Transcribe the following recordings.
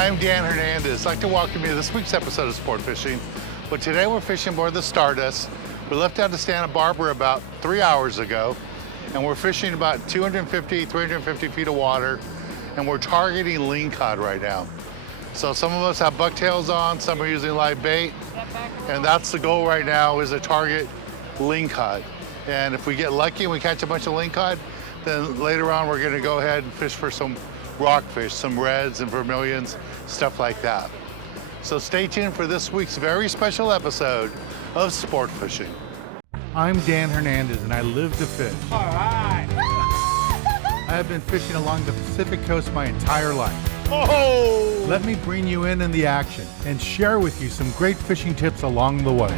I'm Dan Hernandez. I'd like to welcome you to this week's episode of Sport Fishing. But today we're fishing aboard the Stardust. We left out of Santa Barbara about 3 hours ago, and we're fishing about 250, 350 feet of water, and we're targeting Lingcod right now. So some of us have bucktails on, some are using live bait, and that's the goal right now, is to target Lingcod. And if we get lucky and we catch a bunch of Lingcod, then later on we're gonna go ahead and fish for some rockfish, some reds and vermilions, stuff like that. So stay tuned for this week's very special episode of Sport Fishing. I'm Dan Hernandez and I live to fish. All right. I have been fishing along the Pacific coast my entire life. Oh! Let me bring you in the action and share with you some great fishing tips along the way.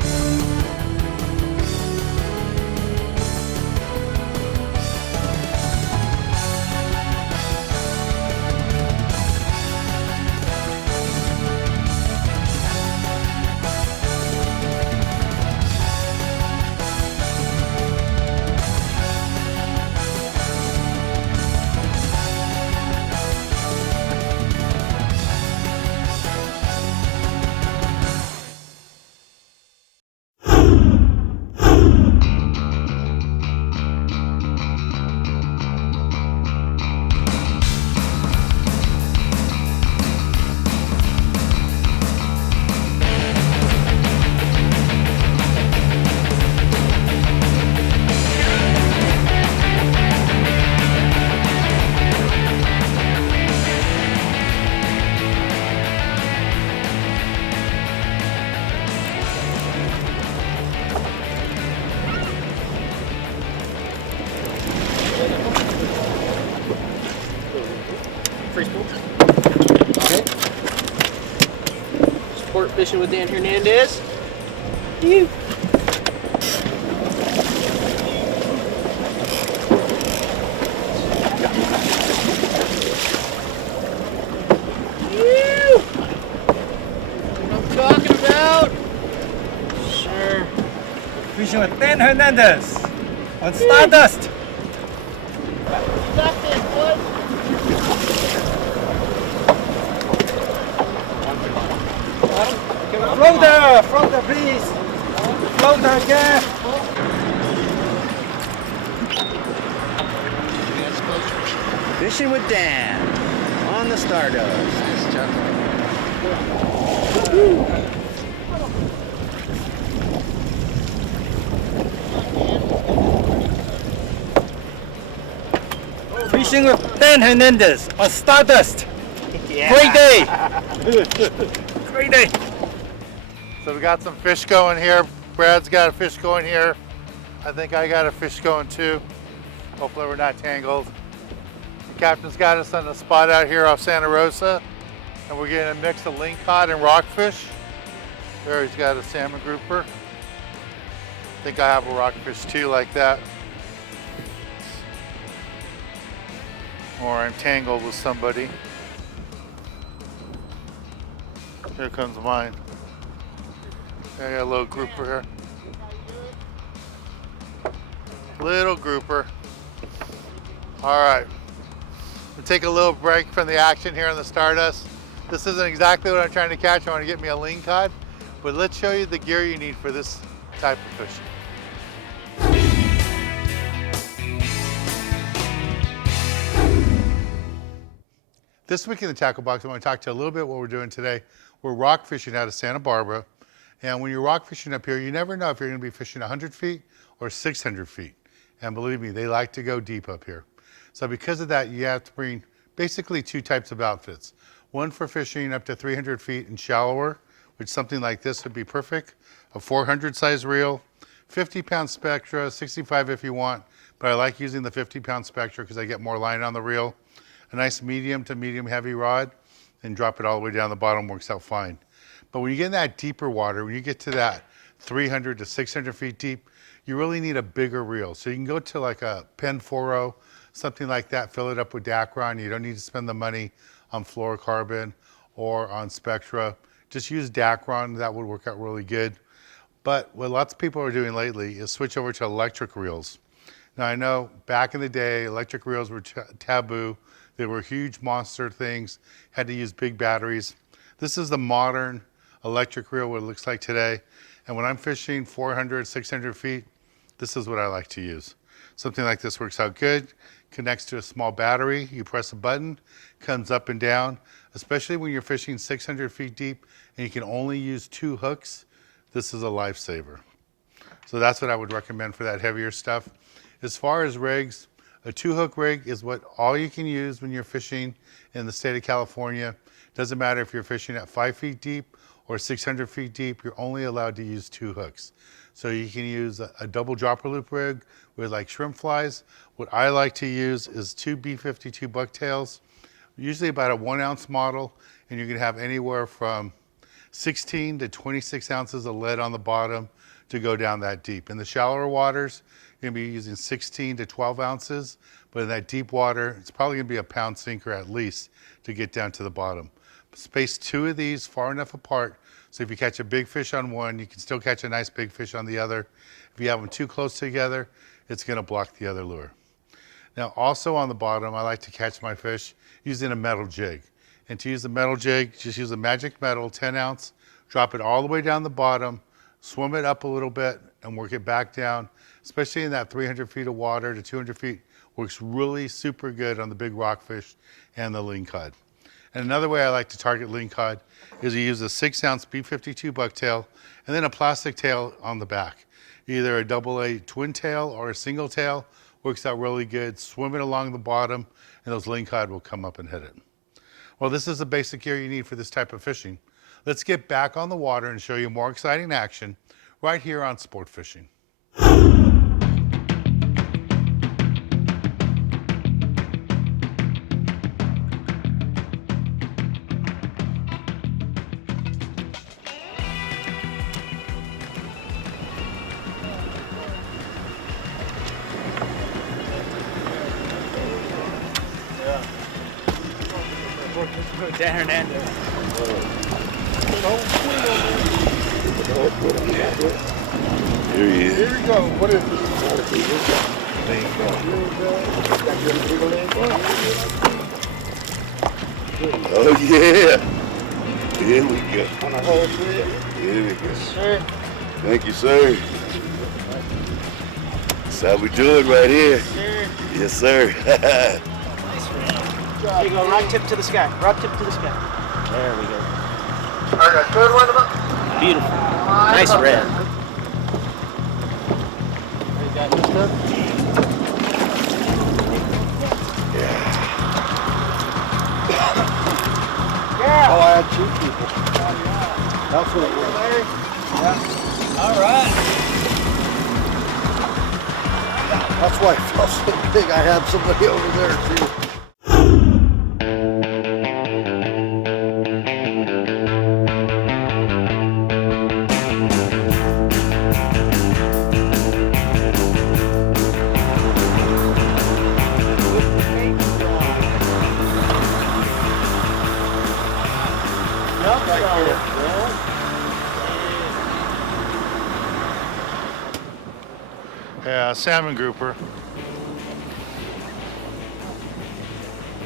Free spool. Okay. Sport fishing with Dan Hernandez. You. What I'm talking about? Sure. Fishing with Dan Hernandez on Stardust. You got this, bud. Floater, please. Floater again. Fishing with Dan on the Stardust. Fishing with Dan Hernandez on Stardust. Yeah. Great day. Great day. So we got some fish going here. Brad's got a fish going here. I think I got a fish going too. Hopefully we're not tangled. The captain's got us on a spot out here off Santa Rosa, and we're getting a mix of lingcod and rockfish. There he's got a salmon grouper. I think I have a rockfish too like that. Or I'm tangled with somebody. Here comes mine. I got a little grouper here. Little grouper. All right. We'll take a little break from the action here on the Stardust. This isn't exactly what I'm trying to catch. I want to get me a lingcod, but let's show you the gear you need for this type of fishing. This week in the Tackle Box, I want to talk to you a little bit what we're doing today. We're rock fishing out of Santa Barbara. And when you're rock fishing up here, you never know if you're going to be fishing 100 feet or 600 feet. And believe me, they like to go deep up here. So because of that, you have to bring basically two types of outfits. One for fishing up to 300 feet and shallower, which something like this would be perfect. A 400 size reel, 50-pound Spectra, 65 if you want, but I like using the 50-pound Spectra because I get more line on the reel. A nice medium to medium heavy rod, and drop it all the way down the bottom, works out fine. But when you get in that deeper water, when you get to that 300 to 600 feet deep, you really need a bigger reel. So you can go to like a Pen 4.0, something like that, fill it up with Dacron. You don't need to spend the money on fluorocarbon or on Spectra. Just use Dacron, that would work out really good. But what lots of people are doing lately is switch over to electric reels. Now I know back in the day, electric reels were taboo. They were huge monster things, had to use big batteries. This is the modern electric reel, what it looks like today. And when I'm fishing 400, 600 feet, this is what I like to use. Something like this works out good, connects to a small battery. You press a button, comes up and down, especially when you're fishing 600 feet deep and you can only use 2 hooks. This is a lifesaver. So that's what I would recommend for that heavier stuff. As far as rigs, a 2-hook rig is what all you can use when you're fishing in the state of California. Doesn't matter if you're fishing at 5 feet deep or 600 feet deep, you're only allowed to use 2 hooks. So you can use a double dropper loop rig with like shrimp flies. What I like to use is 2 B52 bucktails, usually about a 1 ounce model, and you can have anywhere from 16 to 26 ounces of lead on the bottom to go down that deep. In the shallower waters, you're gonna be using 16 to 12 ounces, but in that deep water, it's probably gonna be a pound sinker at least to get down to the bottom. Space 2 of these far enough apart, so if you catch a big fish on one, you can still catch a nice big fish on the other. If you have them too close together, it's gonna block the other lure. Now also on the bottom, I like to catch my fish using a metal jig. And to use the metal jig, just use a magic metal, 10 ounce, drop it all the way down the bottom, swim it up a little bit and work it back down, especially in that 300 feet of water to 200 feet, works really super good on the big rockfish and the lingcod. And another way I like to target lingcod is you use a 6 ounce B52 bucktail and then a plastic tail on the back. Either a AA twin tail or a single tail works out really good. Swim it along the bottom and those lingcod will come up and hit it. Well, this is the basic gear you need for this type of fishing. Let's get back on the water and show you more exciting action right here on Sport Fishing. Dan Hernandez. Here he is. Here we go. What is this? Oh yeah. Here we go. On a whole thread. Here we go. Sir. Thank you, sir. That's how we do it right here. Sir. Yes, sir. There you go, rock tip to the sky. Rock tip to the sky. There we go. All right, good one about. Beautiful. Nice red. You got this stuff? Yeah. Oh, I had 2 people. That's what it was. Yeah. All right. That's why it felt so big. I had somebody over there too. Yeah, salmon grouper.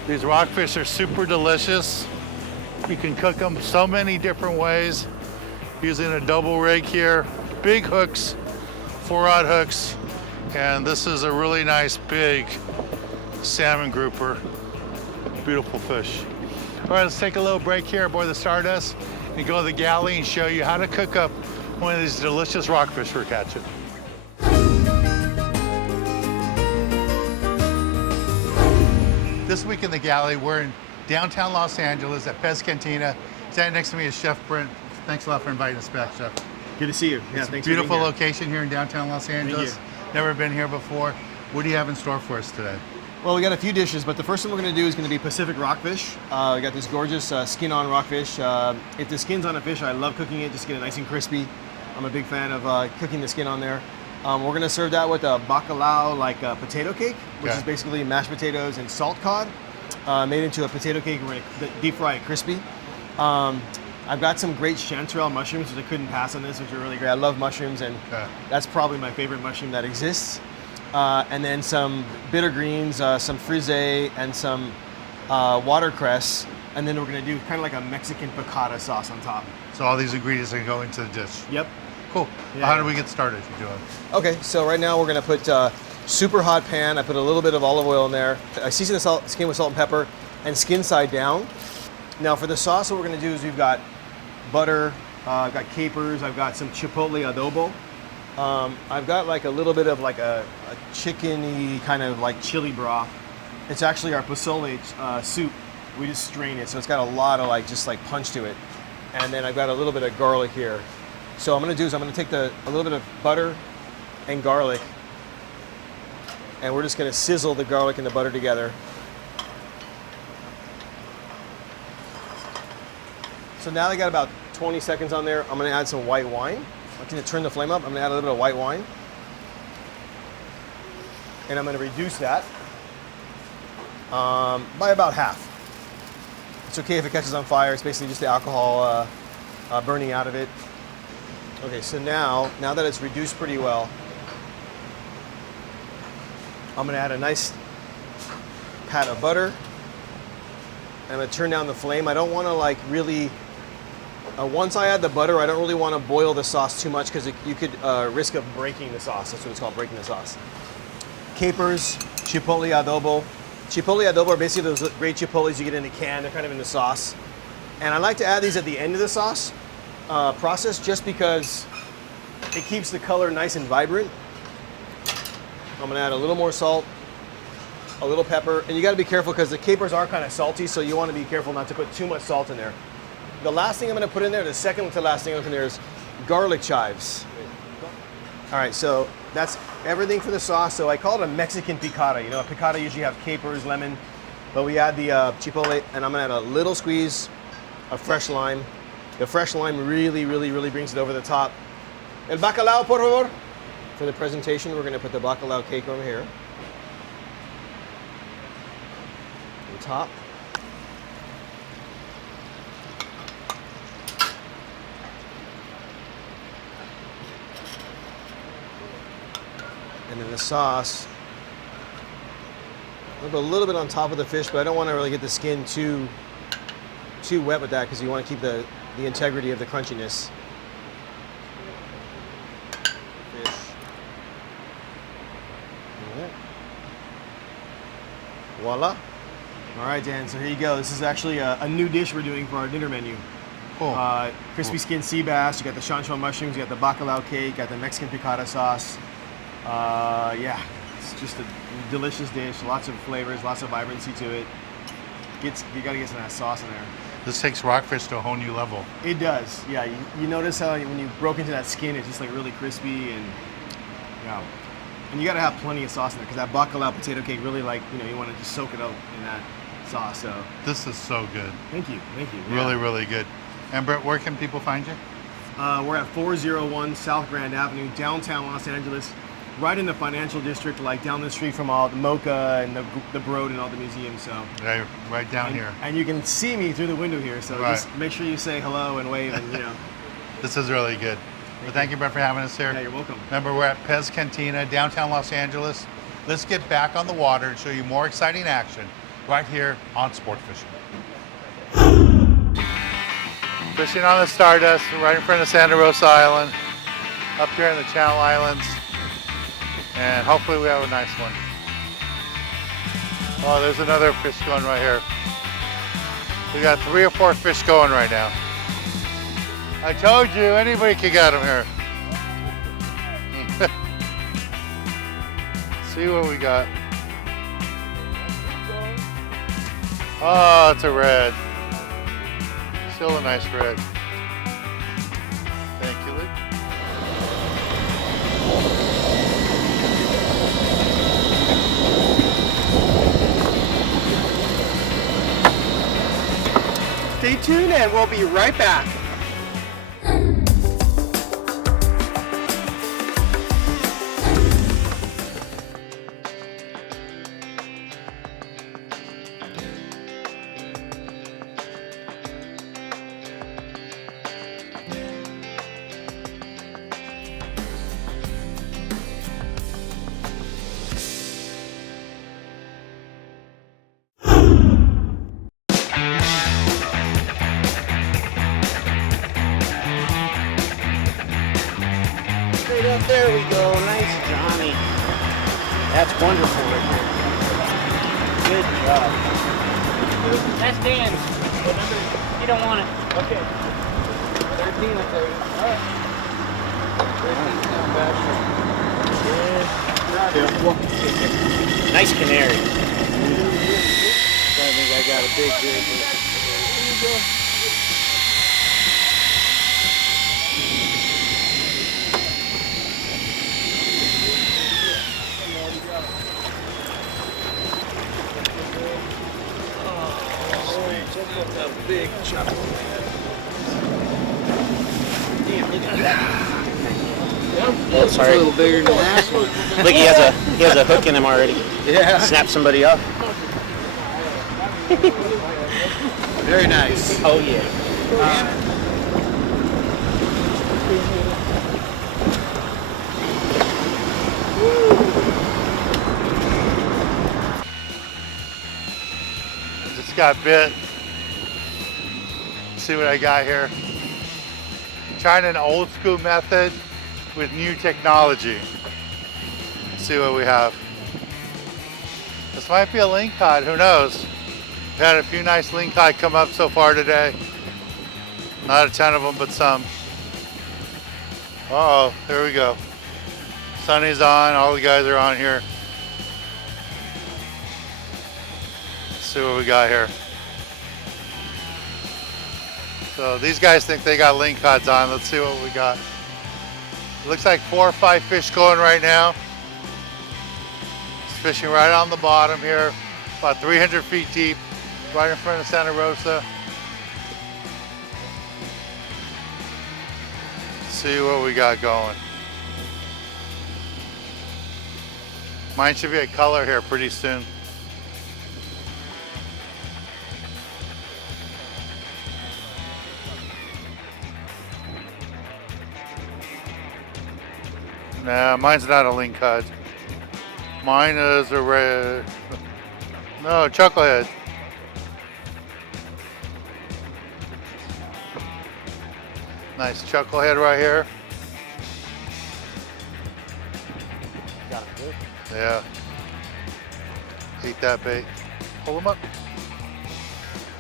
These rockfish are super delicious. You can cook them so many different ways using a double rig here. Big hooks, 4-aught hooks, and this is a really nice big salmon grouper. Beautiful fish. All right, let's take a little break here aboard the Stardust and go to the galley and show you how to cook up one of these delicious rockfish we're catching. This week in the galley, we're in downtown Los Angeles at Pez Cantina. Standing next to me is Chef Brent. Thanks a lot for inviting us back, Chef. Good to see you. Yeah, It's a thanks beautiful for being here. location here in downtown Los Angeles. Never been here before. What do you have in store for us today? Well, we got a few dishes, but the first one we're going to do is going to be Pacific rockfish. We got this gorgeous skin-on rockfish. If the skin's on a fish, I love cooking it just to get it nice and crispy. I'm a big fan of cooking the skin on there. We're going to serve that with a bacalao, like a potato cake, which Okay. is basically mashed potatoes and salt cod made into a potato cake. We're going to deep fry it crispy. I've got some great chanterelle mushrooms, which I couldn't pass on this, which are really great. I love mushrooms, and that's probably my favorite mushroom that exists. And then some bitter greens, some frisee, and some watercress, and then we're gonna do kind of like a Mexican piccata sauce on top. So all these ingredients are going into the dish. Yep. Cool. Yeah, How yeah. do we get started? You doing? Okay, so right now we're gonna put super hot pan. I put a little bit of olive oil in there. I season the skin with salt and pepper and skin side down. Now for the sauce, what we're gonna do is we've got butter, I've got capers, I've got some chipotle adobo. I've got like a little bit of like a chicken-y kind of like chili broth. It's actually our pozole soup. We just strain it, so it's got a lot of like just like punch to it. And then I've got a little bit of garlic here. So what I'm gonna do is I'm gonna take a little bit of butter and garlic, and we're just gonna sizzle the garlic and the butter together. So now I got about 20 seconds on there. I'm gonna add some white wine. I'm gonna turn the flame up. I'm gonna add a little bit of white wine. And I'm gonna reduce that by about half. It's okay if it catches on fire. It's basically just the alcohol burning out of it. Okay, so now that it's reduced pretty well, I'm gonna add a nice pat of butter. I'm gonna turn down the flame. I don't wanna like really, once I add the butter, I don't really wanna boil the sauce too much because you could risk of breaking the sauce. That's what it's called, breaking the sauce. Capers, chipotle adobo. Chipotle adobo are basically those great chipotles you get in a can. They're kind of in the sauce. And I like to add these at the end of the sauce process just because it keeps the color nice and vibrant. I'm gonna add a little more salt, a little pepper, and you gotta be careful because the capers are kind of salty, so you wanna be careful not to put too much salt in there. The last thing I'm gonna put in there, the second to last thing I'm gonna put in there is garlic chives. All right, so that's everything for the sauce. So I call it a Mexican piccata. You know, a piccata usually have capers, lemon, but we add the chipotle, and I'm gonna add a little squeeze of fresh lime. The fresh lime really, really, really brings it over the top. El bacalao, por favor. For the presentation, we're gonna put the bacalao cake over here. On top. And then the sauce, I'll put a little bit on top of the fish, but I don't want to really get the skin too wet with that because you want to keep the integrity of the crunchiness. Fish. Alright. Voila. All right, Dan, so here you go. This is actually a new dish we're doing for our dinner menu. Cool. Crispy skin sea bass, you got the chancho mushrooms, you got the bacalao cake, got the Mexican piccata sauce. Yeah, it's just a delicious dish. Lots of flavors, lots of vibrancy to it. You gotta get some of that sauce in there. This takes rockfish to a whole new level. It does. Yeah, you notice how when you broke into that skin, it's just like really crispy and yeah. And you gotta have plenty of sauce in there because that bacalao potato cake really you want to just soak it up in that sauce. So This is so good. thank you. Yeah. Really, really good. And Brett, where can people find you? We're at 401 South Grand Avenue, downtown Los Angeles, right in the financial district, like down the street from all the MoCA and the Broad and all the museums. So Yeah, right down here. And you can see me through the window here. So Right. just make sure you say hello and wave, and This is really good. Well, thank you, Brett, for having us here. Yeah, you're welcome. Remember, we're at Pez Cantina, downtown Los Angeles. Let's get back on the water and show you more exciting action right here on Sport Fishing. Fishing on the Stardust, right in front of Santa Rosa Island, up here in the Channel Islands. And hopefully we have a nice one. Oh, there's another fish going right here. We got 3 or 4 fish going right now. I told you, anybody could get them here. See what we got. Oh, it's a red. Still a nice red. Thank you, Luke. Stay tuned and we'll be right back. Right up there we go. Nice, Johnny. That's wonderful right there. Good job. That's Dan's. Remember, you don't want it. Okay. 13, I tell you. All right. 13's not bad. Yeah. Nice canary. I think I got a big jig. There you go. Big chop. Damn, look at that. It's a little bigger than the last one. Look, he has a hook in him already. Yeah. Snap somebody up. Very nice. Oh yeah. Just got bit. See what I got here. Trying an old school method with new technology. Let's see what we have. This might be a lingcod, who knows? We've had a few nice lingcod come up so far today. Not a ton of them, but some. Uh-oh, there we go. Sunny's on, all the guys are on here. Let's see what we got here. So these guys think they got lingcods on. Let's see what we got. Looks like 4 or 5 fish going right now. It's fishing right on the bottom here, about 300 feet deep, right in front of Santa Rosa. Let's see what we got going. Mine should be a color here pretty soon. Nah, mine's not a lingcod. Mine is a red. No, chucklehead. Nice chucklehead right here. Got it good. Yeah. Eat that bait. Pull him up.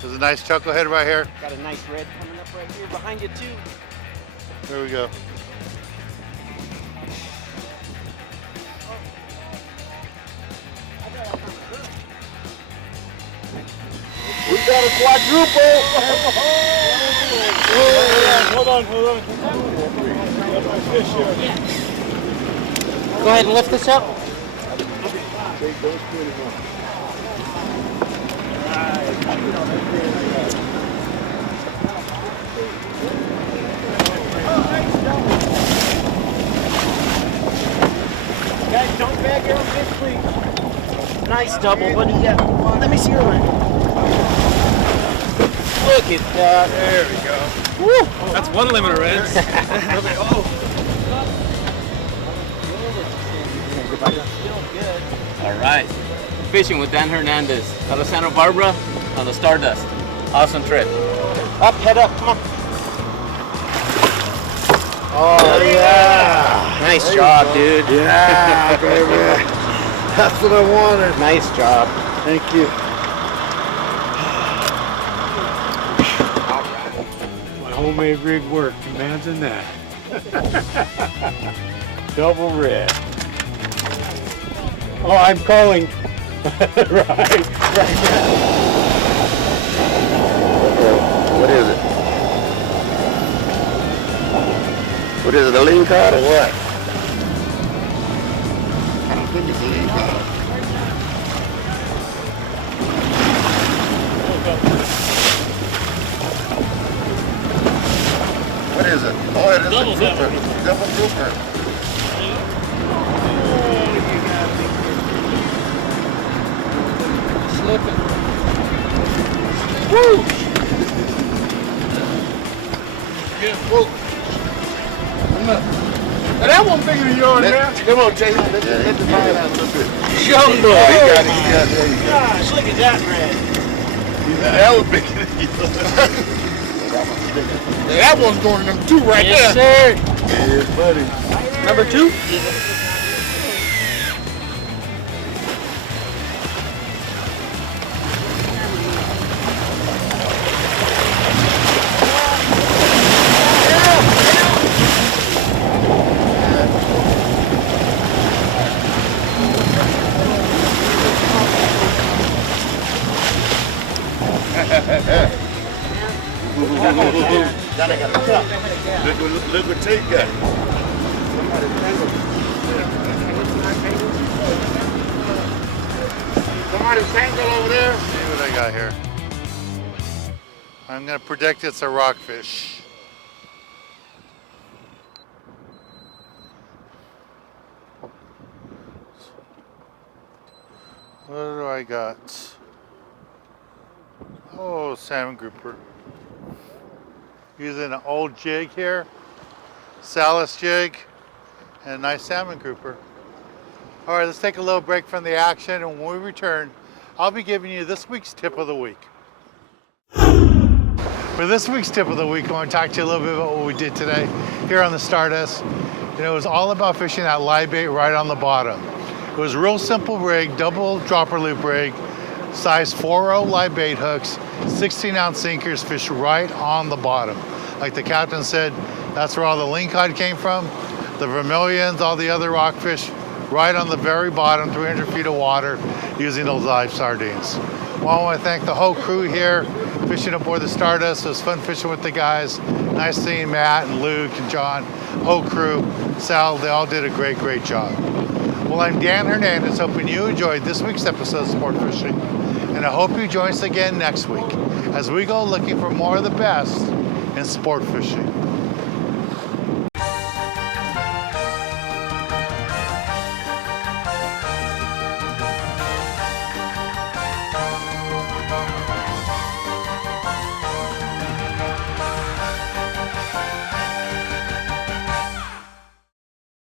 There's a nice chucklehead right here. Got a nice red coming up right here behind you too. There we go. We got a quadruple. Hold on. Go ahead and lift this up. Take those 21. Guys, don't bag your own fish, please. Nice double, buddy. Yeah. Let me see your line. Look at that. There we go. Woo. That's one limiter, Reds. All right, fishing with Dan Hernandez out of Santa Barbara on the Stardust. Awesome trip. Up, head up, come on. Oh yeah. Nice job, dude. Yeah, baby. That's what I wanted. Nice job. Thank you. My homemade rig worked. Imagine that. Double red. Oh, I'm calling. right. What is it? What is it, a Lingcod or what? I don't think it's a Lingcod. What is it? Oh, it is a grouper. Double grouper. Slipping. Woo! Whoa. Now that one bigger than yours, man. Come on, Jay. Let the line out a little bit. Jumbo. Oh, he got it. He got it. Gosh, look at that red. That was bigger than yours. That one's going to them two right Yes, there. sir. Yeah, buddy. Number 2? Look what Tate got. Somebody's tangle over there. See what I got here. I'm gonna predict it's a rockfish. What do I got? Oh, salmon grouper. Using an old jig here, Stardust jig, and a nice salmon grouper. All right, let's take a little break from the action, and when we return, I'll be giving you this week's tip of the week. For this week's tip of the week, I want to talk to you a little bit about what we did today here on the Stardust. You know, it was all about fishing that live bait right on the bottom. It was a real simple rig, double dropper loop rig, size 4.0 live bait hooks, 16-ounce sinkers fished right on the bottom. Like the captain said, that's where all the Lingcod came from, the vermilions, all the other rockfish, right on the very bottom, 300 feet of water, using those live sardines. Well, I want to thank the whole crew here fishing aboard the Stardust. It was fun fishing with the guys. Nice seeing Matt and Luke and John, whole crew, Sal, they all did a great, great job. Well, I'm Dan Hernandez, hoping you enjoyed this week's episode of Sport Fishing, and I hope you join us again next week as we go looking for more of the best in sport fishing.